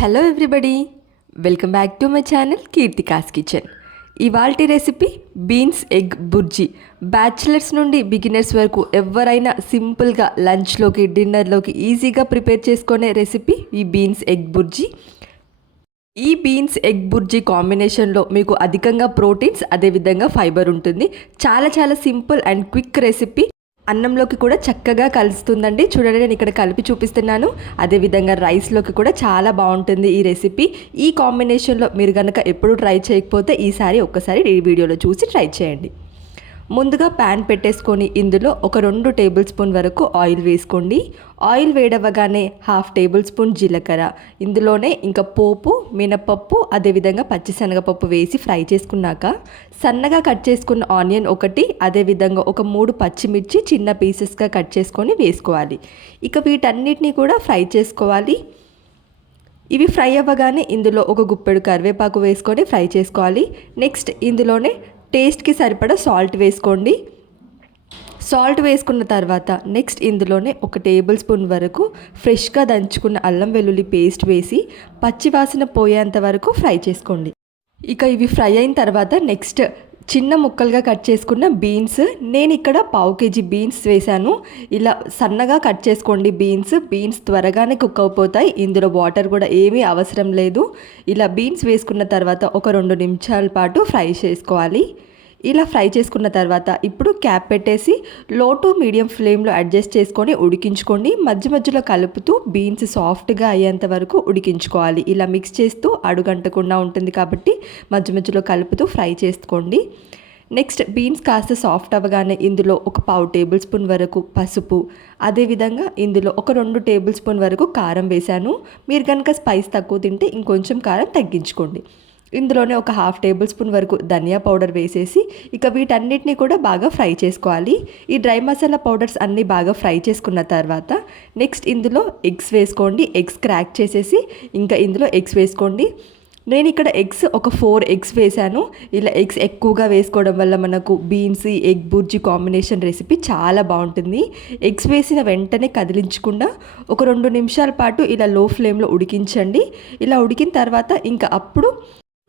Hello everybody, welcome back to my channel Keerthika's kitchen. ఇవాల్టి recipe beans egg bhurji. Bachelors నుండి beginners వరకు ఎవరైనా సింపుల్గా లంచ్లోకి డిన్నర్లోకి ఈజీగా ప్రిపేర్ చేసుకునే రెసిపీ ఈ బీన్స్ ఎగ్ బుర్జీ. ఈ బీన్స్ ఎగ్ బుర్జీ కాంబినేషన్లో మీకు అధికంగా ప్రోటీన్స్ అదేవిధంగా ఫైబర్ ఉంటుంది. చాలా సింపుల్ అండ్ క్విక్ రెసిపీ. అన్నంలోకి కూడా చక్కగా కలుస్తుందండి. చూడండి, నేను ఇక్కడ కలిపి చూపిస్తున్నాను. అదేవిధంగా రైస్లోకి కూడా చాలా బాగుంటుంది ఈ రెసిపీ. ఈ కాంబినేషన్లో మీరు కనుక ఎప్పుడు ట్రై చేయకపోతే ఈసారి ఒక్కసారి ఈ వీడియోలో చూసి ట్రై చేయండి. ముందుగా ప్యాన్ పెట్టేసుకొని ఇందులో ఒక 2 టేబుల్ స్పూన్ వరకు ఆయిల్ వేసుకోండి. ఆయిల్ వేడవగానే 1/2 టేబుల్ స్పూన్ జీలకర్ర, ఇందులోనే ఇంకా పోపు, మినపప్పు, అదేవిధంగా పచ్చిశనగపప్పు వేసి ఫ్రై చేసుకున్నాక సన్నగా కట్ చేసుకున్న ఆనియన్ ఒకటి, అదేవిధంగా ఒక 3 పచ్చిమిర్చి చిన్న పీసెస్గా కట్ చేసుకొని వేసుకోవాలి. ఇక వీటన్నిటిని కూడా ఫ్రై చేసుకోవాలి. ఇవి ఫ్రై అవ్వగానే ఇందులో ఒక గుప్పెడు కరివేపాకు వేసుకొని ఫ్రై చేసుకోవాలి. నెక్స్ట్ ఇందులోనే టేస్ట్కి సరిపడా సాల్ట్ వేసుకోండి. సాల్ట్ వేసుకున్న తర్వాత నెక్స్ట్ ఇందులోనే ఒక టేబుల్ స్పూన్ వరకు ఫ్రెష్గా దంచుకున్న అల్లం వెల్లుల్లి పేస్ట్ వేసి పచ్చివాసన పోయేంత వరకు ఫ్రై చేసుకోండి. ఇక ఇవి ఫ్రై అయిన తర్వాత నెక్స్ట్ చిన్న ముక్కలుగా కట్ చేసుకున్న బీన్స్, నేను ఇక్కడ 1/2 kg బీన్స్ వేశాను. ఇలా సన్నగా కట్ చేసుకోండి. బీన్స్ త్వరగానే కుక్ అయిపోతాయి. ఇందులో వాటర్ కూడా ఏమీ అవసరం లేదు. ఇలా బీన్స్ వేసుకున్న తర్వాత ఒక 2 నిమిషాల పాటు ఫ్రై చేసుకోవాలి. ఇలా ఫ్రై చేసుకున్న తర్వాత ఇప్పుడు క్యాప్ పెట్టేసి లో టు మీడియం ఫ్లేమ్లో అడ్జస్ట్ చేసుకొని ఉడికించుకోండి. మధ్యలో కలుపుతూ బీన్స్ సాఫ్ట్గా అయ్యేంత వరకు ఉడికించుకోవాలి. ఇలా మిక్స్ చేస్తూ అడుగంటకుండా ఉంటుంది కాబట్టి మధ్యలో కలుపుతూ ఫ్రై చేసుకోండి. నెక్స్ట్ బీన్స్ కాస్త సాఫ్ట్ అవ్వగానే ఇందులో ఒక 1/2 టేబుల్ స్పూన్ వరకు పసుపు, అదేవిధంగా ఇందులో ఒక 2 టేబుల్ స్పూన్ వరకు కారం వేశాను. మీరు కనుక స్పైస్ తక్కువ తింటే ఇంకొంచెం కారం తగ్గించుకోండి. ఇందులోనే ఒక 1/2 టేబుల్ స్పూన్ వరకు ధనియా పౌడర్ వేసేసి ఇక వీటన్నిటిని కూడా బాగా ఫ్రై చేసుకోవాలి. ఈ డ్రై మసాలా పౌడర్స్ అన్నీ బాగా ఫ్రై చేసుకున్న తర్వాత నెక్స్ట్ ఇందులో ఎగ్స్ వేసుకోండి. ఎగ్స్ క్రాక్ చేసేసి ఇంకా ఇందులో ఎగ్స్ వేసుకోండి. నేను ఇక్కడ ఎగ్స్ ఒక 4 ఎగ్స్ వేశాను. ఇలా ఎగ్స్ ఎక్కువగా వేసుకోవడం వల్ల మనకు beans egg bhurji combination recipe చాలా బాగుంటుంది. ఎగ్స్ వేసిన వెంటనే కదిలించకుండా ఒక 2 నిమిషాల పాటు ఇలా లో ఫ్లేమ్లో ఉడికించండి. ఇలా ఉడికిన తర్వాత ఇంకా అప్పుడు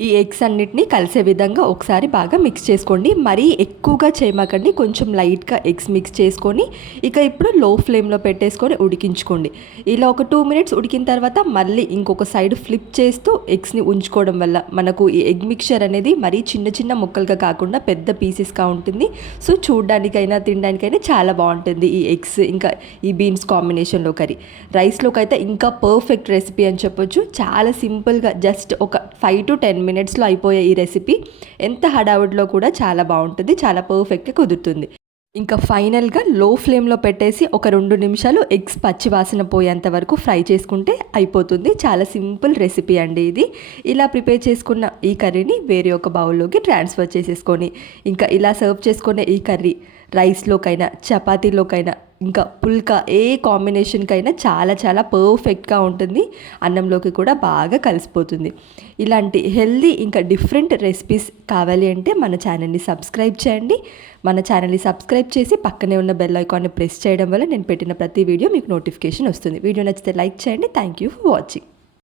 ఈ ఎగ్స్ అన్నిటినీ కలిసే విధంగా ఒకసారి బాగా మిక్స్ చేసుకోండి. మరీ ఎక్కువగా చేయమాకండి, కొంచెం లైట్గా ఎగ్స్ మిక్స్ చేసుకొని ఇక ఇప్పుడు లో ఫ్లేమ్లో పెట్టేసుకొని ఉడికించుకోండి. ఇలా ఒక 2 మినిట్స్ ఉడికిన తర్వాత మళ్ళీ ఇంకొక సైడ్ ఫ్లిప్ చేస్తూ ఎగ్స్ని ఉంచుకోవడం వల్ల మనకు ఈ ఎగ్ మిక్చర్ అనేది మరీ చిన్న ముక్కలుగా కాకుండా పెద్ద పీసెస్గా ఉంటుంది. సో చూడడానికైనా తినడానికైనా చాలా బాగుంటుంది ఈ ఎగ్స్ ఇంకా ఈ బీన్స్ కాంబినేషన్లో కర్రీ. రైస్లోకి అయితే ఇంకా పర్ఫెక్ట్ రెసిపీ అని చెప్పొచ్చు. చాలా సింపుల్గా జస్ట్ ఒక 5 to 10 మినిట్స్లో అయిపోయే ఈ రెసిపీ ఎంత హడావుడిలో కూడా చాలా బాగుంటుంది, చాలా పర్ఫెక్ట్గా కుదురుతుంది. ఇంకా ఫైనల్గా లో ఫ్లేమ్లో పెట్టేసి ఒక 2 నిమిషాలు ఎగ్స్ పచ్చి వాసన పోయేంత వరకు ఫ్రై చేసుకుంటే అయిపోతుంది. చాలా సింపుల్ రెసిపీ అండి ఇది. ఇలా ప్రిపేర్ చేసుకున్న ఈ కర్రీని వేరే ఒక బౌల్లోకి ట్రాన్స్ఫర్ చేసేసుకొని ఇంకా ఇలా సర్వ్ చేసుకునే ఈ కర్రీ రైస్లోకైనా చపాతీలోకైనా ఇంకా పుల్కా ఏ కాంబినేషన్కైనా చాలా పర్ఫెక్ట్గా ఉంటుంది. అన్నంలోకి కూడా బాగా కలిసిపోతుంది. ఇలాంటి హెల్దీ ఇంకా డిఫరెంట్ రెసిపీస్ కావాలి అంటే మన ఛానల్ని సబ్స్క్రైబ్ చేయండి. మన ఛానల్ని సబ్స్క్రైబ్ చేసి పక్కనే ఉన్న బెల్ ఐకాన్ని ప్రెస్ చేయడం వల్ల నేను పెట్టిన ప్రతి వీడియో మీకు నోటిఫికేషన్ వస్తుంది. వీడియో నచ్చితే లైక్ చేయండి. Thank you for watching.